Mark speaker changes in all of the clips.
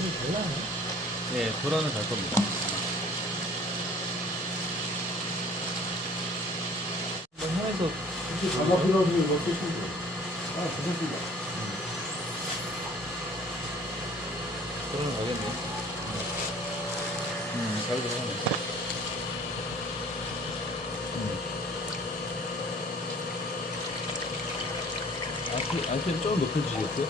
Speaker 1: 네, 돌아는 갈 겁니다. 하면서
Speaker 2: 이렇게 잡아들어서 이거 쓰시고. 아, 괜찮습니다.
Speaker 1: 돌아는 가겠네. 잘 들어가네. RPM 좀 높여주시겠어요?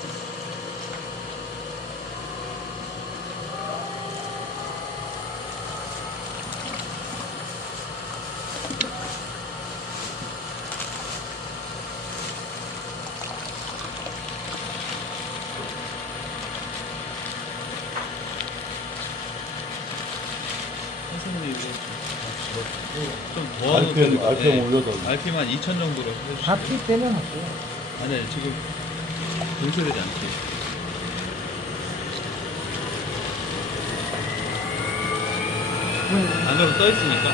Speaker 1: 선생님이 이거 좀더
Speaker 2: RPM 올려도.
Speaker 1: RPM 한 2000 정도로 해주시죠.
Speaker 3: 바퀴 빼면 할게요.
Speaker 1: 아니 지금 분쇄되지 않게. 안 그러면 떠 있으니까.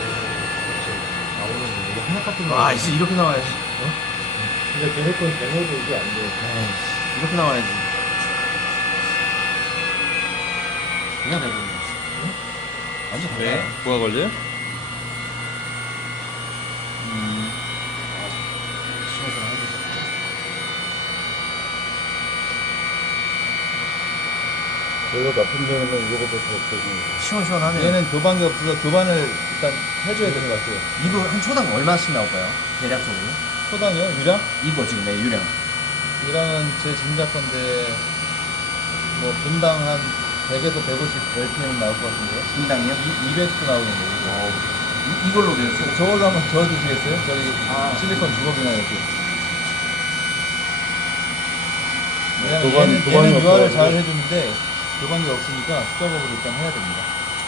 Speaker 3: 이거 하나 같은 거.
Speaker 4: 아, 이제 이렇게 나와야지.
Speaker 2: 근데 걔네 건 데모도 이게 안 돼.
Speaker 4: 이렇게 나와야지. 그냥 되고. 완전
Speaker 1: 왜?
Speaker 4: 달라요.
Speaker 1: 뭐가 걸려요?
Speaker 2: 별로 나쁜 점은 이거보다 더 없어지고.
Speaker 4: 시원시원하네요.
Speaker 1: 얘는 교반이 없어서 교반을 일단 해줘야 될 것 같아요.
Speaker 4: 이거 한 초당 얼마씩 나올까요? 대략적으로?
Speaker 1: 초당이요? 유량?
Speaker 4: 이거 지금 내 유량.
Speaker 1: 유량은 제 짐작 건데 뭐 분당 한 100에서 150 LPM 나올 것 같은데요.
Speaker 4: 분당이요?
Speaker 1: 200도 나오겠네요.
Speaker 4: 이걸로 돼서.
Speaker 1: 저걸로 한번 저어주시겠어요? 저기
Speaker 4: 아.
Speaker 1: 실리콘 주걱이나 이렇게. 왜냐면
Speaker 2: 교반이
Speaker 1: 얘는 유화를
Speaker 2: 없어가지고.
Speaker 1: 잘 해주는데 교반이 없으니까 수작업을 일단 해야 됩니다.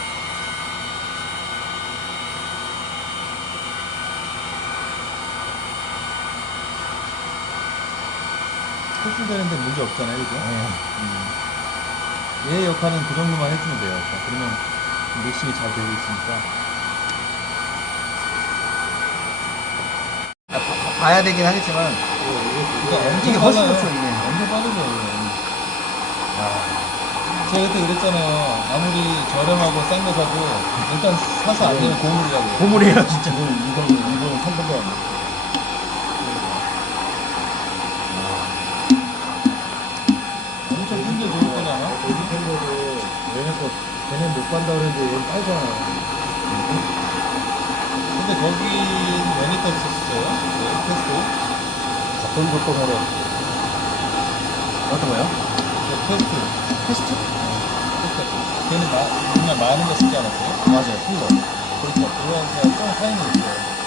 Speaker 1: 탈출되는데 문제 없잖아요, 그죠? 얘의 역할은 그 정도만 해주면 돼요. 일단. 그러면 믹싱이 잘 되고 있으니까.
Speaker 4: 봐야 되긴 하겠지만.
Speaker 1: 그러니까 엄청
Speaker 4: 이게 훨씬
Speaker 1: 빨라요.
Speaker 4: 좋죠, 이게.
Speaker 1: 엄청 빠르죠. 제가 그때 그랬잖아요. 아무리 저렴하고 싼 거 사도 일단 사서 안 되면 고물이라고.
Speaker 4: 고물이에요, 진짜.
Speaker 2: 이거는 3분도 안 돼.
Speaker 1: 엄청 힘들 좋을 거잖아.
Speaker 2: 여기 팬들도 얘네 거, 걔네 못 간다 그랬는데 얘는 빨잖아.
Speaker 1: 근데 거기 몇 리터 썼어요? 네, 테스트?
Speaker 2: 같은 것도 말아.
Speaker 4: 어떤 거요?
Speaker 1: 테스트.
Speaker 4: 테스트?
Speaker 1: 걔는 정말 많은 거 쓰지 않았어요?
Speaker 4: 맞아요, 큰 거.
Speaker 1: 그렇죠. 그거랑 그냥 좀 차이는 있어요.